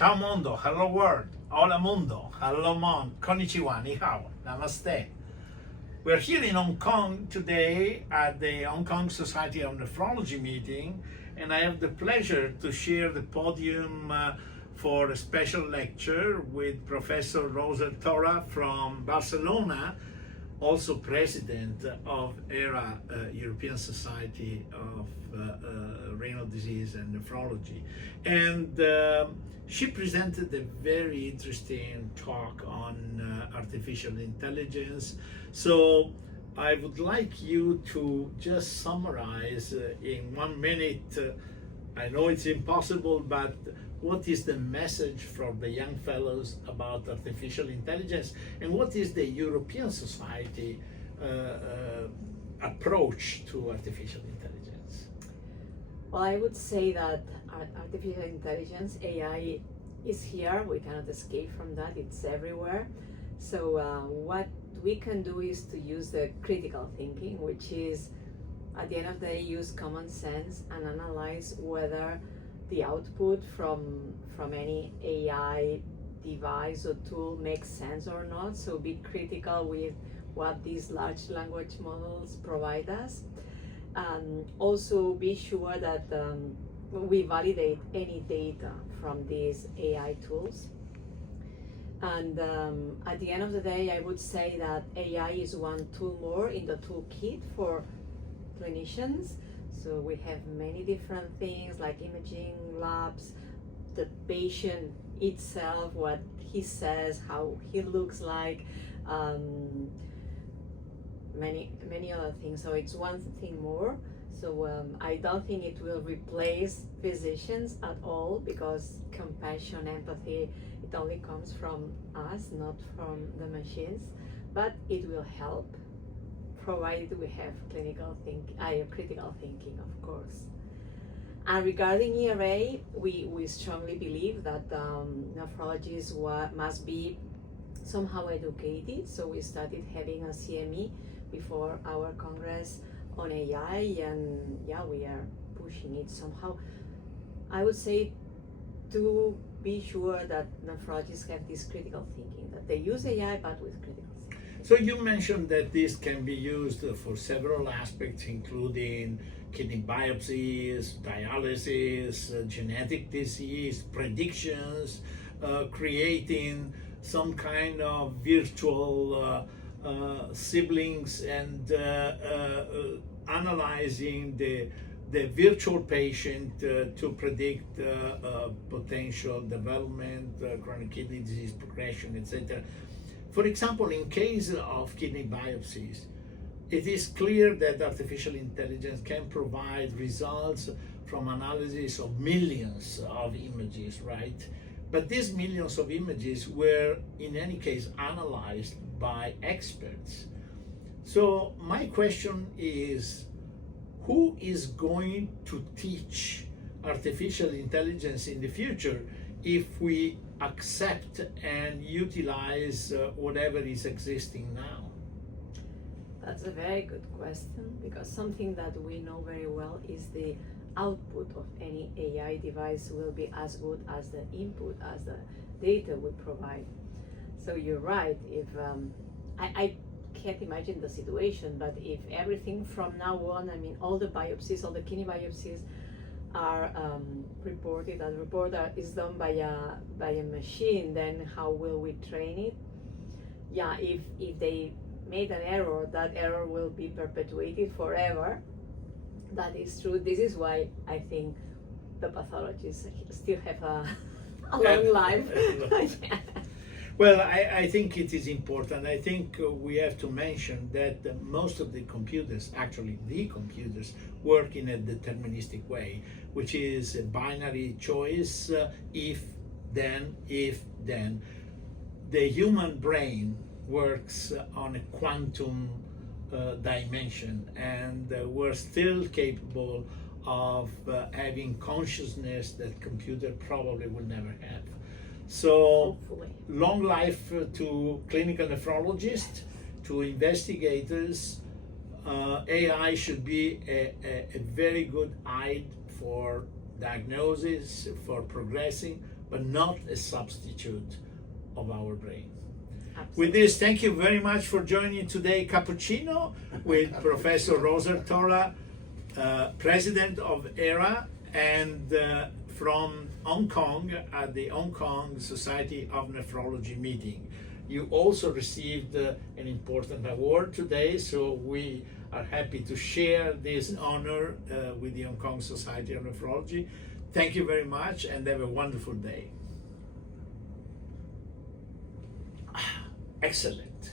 Ciao mondo, hello world, hola mundo, hello mon, konnichiwa, ni hao, namaste. We're here in Hong Kong today at the Hong Kong Society of Nephrology meeting, and I have the pleasure to share the podium for a special lecture with Professor Rosa Torra from Barcelona, also president of ERA, European Society of Renal Disease and Nephrology. And she presented a very interesting talk on artificial intelligence. So I would like you to just summarize in 1 minute, I know it's impossible, but what is the message for the young fellows about artificial intelligence, and what is the European Society approach to artificial intelligence? Well, I would say that artificial intelligence, AI, is here. We cannot escape from that. It's everywhere. So what we can do is to use the critical thinking, which is, at the end of the day, use common sense and analyze whether the output from any AI device or tool makes sense or not. So be critical with what these large language models provide us. Also be sure that we validate any data from these AI tools. And at the end of the day, I would say that AI is one tool more in the toolkit for clinicians. So we have many different things like imaging labs, the patient itself, what he says, how he looks like, many other things. So it's one thing more. So I don't think it will replace physicians at all, because compassion, empathy, it only comes from us, not from the machines, but it will help, provided we have critical thinking, of course. And regarding ERA, we strongly believe that nephrologists must be somehow educated. So we started having a CME before our Congress on AI, and yeah, we are pushing it somehow. I would say to be sure that nephrologists have this critical thinking, that they use AI but with critical thinking. So you mentioned that this can be used for several aspects, including kidney biopsies, dialysis, genetic disease, predictions, creating some kind of virtual siblings, and analyzing the virtual patient to predict potential development, chronic kidney disease progression, etc. For example, in case of kidney biopsies, it is clear that artificial intelligence can provide results from analysis of millions of images, right? But these millions of images were, in any case, analyzed by experts. So my question is, who is going to teach artificial intelligence in the future if we accept and utilize whatever is existing now? That's a very good question, because something that we know very well is the output of any AI device will be as good as the input, as the data we provide. So you're right. If I can't imagine the situation, but if everything from now on, I mean, all the biopsies, all the kidney biopsies are reported, and report is done by a machine, then how will we train it? Yeah, if they made an error, that error will be perpetuated forever. That is true. This is why I think the pathologists still have a long life. Yeah. Well, I think it is important. I think we have to mention that most of the computers, actually the computers, work in a deterministic way, which is a binary choice, if, then, if, then. The human brain works on a quantum dimension, and we're still capable of having consciousness that computer probably will never have. So Hopefully. Long life to clinical nephrologists, to investigators. AI should be a very good aid for diagnosis, for progressing, but not a substitute of our brain. Absolutely. With this, thank you very much for joining today Cappuccino with Professor Rosa Torra, President of ERA, and from Hong Kong at the Hong Kong Society of Nephrology meeting. You also received an important award today, so we are happy to share this honor with the Hong Kong Society of Nephrology. Thank you very much and have a wonderful day. Excellent.